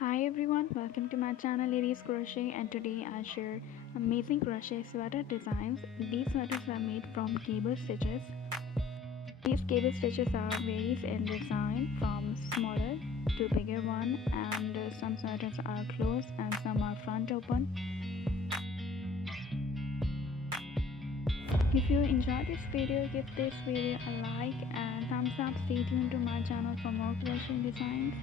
Hi everyone, welcome to my channel Ladies Crochet, and today I share amazing crochet sweater designs. These sweaters are made from cable stitches. These cable stitches are varies in design from smaller to bigger one, and some sweaters are closed and some are front open. If you enjoyed this video, give this video a like and thumbs up. Stay tuned to my channel for more crochet designs.